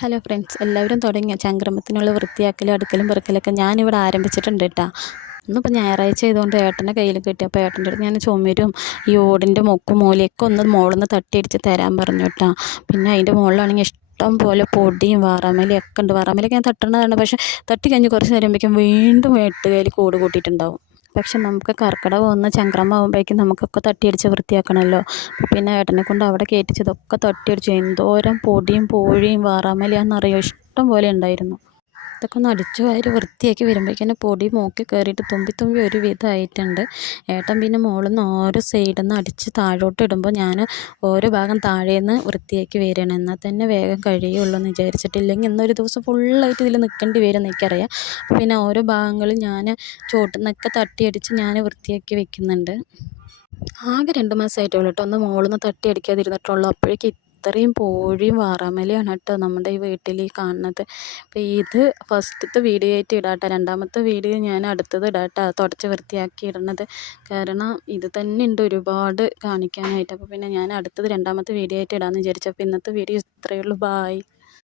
Hello friends, എല്ലാവരും തുടങ്ങിയ ചംക്രമത്തിനുള്ള വൃത്തിയാക്കലും അടുക്കലും പെറുക്കലൊക്കെ ഞാനിവിടെ ആരംഭിച്ചിട്ടുണ്ട് കേട്ടോ. ഇന്നിപ്പോൾ ഞായറാഴ്ച ആയതുകൊണ്ട് ഏട്ടൻ്റെ കയ്യിൽ കിട്ടി. അപ്പോൾ ഏട്ടൻ്റെ അടുത്ത് ഞാൻ ചുമരും ഈ ഓടിൻ്റെ മൊക്കും മൂലയൊക്കെ ഒന്ന് മുകളിൽ നിന്ന് തട്ടിയടിച്ച് തരാൻ പറഞ്ഞു കേട്ടോ. പിന്നെ അതിൻ്റെ മുകളിലാണെങ്കിൽ ഇഷ്ടം പോലെ പൊടിയും വാറാമലയൊക്കെ ഉണ്ട്. വാറാമലയൊക്കെ ഞാൻ തട്ടേണ്ടതാണ്, പക്ഷേ തട്ടി കഴിഞ്ഞ് കുറച്ച് നേരമ്പോഴേക്കും വീണ്ടും വെട്ടുകയിൽ കൂട് കൂട്ടിയിട്ടുണ്ടാവും. പക്ഷെ നമുക്ക് കർക്കിടകം ഒന്ന് ചംക്രമാകുമ്പോഴേക്കും നമുക്കൊക്കെ തട്ടിയടിച്ച് വൃത്തിയാക്കണമല്ലോ. പിന്നെ ഏട്ടനെ കൊണ്ട് അവിടെ കയറ്റിച്ചതൊക്കെ തട്ടിയടിച്ചു. എന്തോരം പൊടിയും പൂഴിയും വാറാമലയാണെന്നറിയോ, ഇഷ്ടം പോലെ ഉണ്ടായിരുന്നു. ഇതൊക്കെ ഒന്ന് അടിച്ചു വാരി വൃത്തിയാക്കി വരുമ്പോഴേക്കും പൊടി മൂക്കി കയറിയിട്ട് തുമ്പി ഒരു വിധമായിട്ടുണ്ട്. ഏട്ടൻ പിന്നെ മുകളിൽ നിന്ന് ഓരോ സൈഡിൽ നിന്ന് അടിച്ച് താഴോട്ട് ഇടുമ്പോൾ ഞാൻ ഓരോ ഭാഗം താഴേന്ന് വൃത്തിയാക്കി വരികയാണ്. എന്നാൽ തന്നെ വേഗം കഴിയുള്ളൂ എന്ന് വിചാരിച്ചിട്ടില്ലെങ്കിൽ ഇന്നൊരു ദിവസം ഫുള്ളായിട്ട് ഇതിൽ നിൽക്കേണ്ടി വരും എനിക്കറിയാം. പിന്നെ ഓരോ ഭാഗങ്ങളും ഞാൻ ചോട്ടിൽ നിന്നൊക്കെ തട്ടിയടിച്ച് ഞാൻ വൃത്തിയാക്കി വെക്കുന്നുണ്ട്. ആകെ 2 മാസമായിട്ടുള്ളൂ കേട്ടോ ഒന്ന് മുകളിൽ നിന്ന് തട്ടി അടിക്കാതിരുന്നിട്ടുള്ളൂ. അപ്പോഴേക്കും ഇത്രയും പൂഴിയും വാറാമലയാണ് കേട്ടോ നമ്മുടെ ഈ വീട്ടിൽ ഈ കാണുന്നത്. അപ്പോൾ ഇത് ഫസ്റ്റത്തെ വീഡിയോ ആയിട്ട് ഇടാട്ടോ. രണ്ടാമത്തെ വീഡിയോ ഞാൻ അടുത്തത് ഇടാട്ടോ, തുടച്ച് വൃത്തിയാക്കി ഇടുന്നത്. കാരണം ഇത് തന്നെ ഉണ്ട് ഒരുപാട് കാണിക്കാനായിട്ട്. അപ്പോൾ പിന്നെ ഞാൻ അടുത്തത് രണ്ടാമത്തെ വീഡിയോ ആയിട്ട് ഇടാമെന്ന് വിചാരിച്ചു. അപ്പോൾ ഇന്നത്തെ വീഡിയോ ഇത്രയേ ഉള്ളൂ. ബായ്.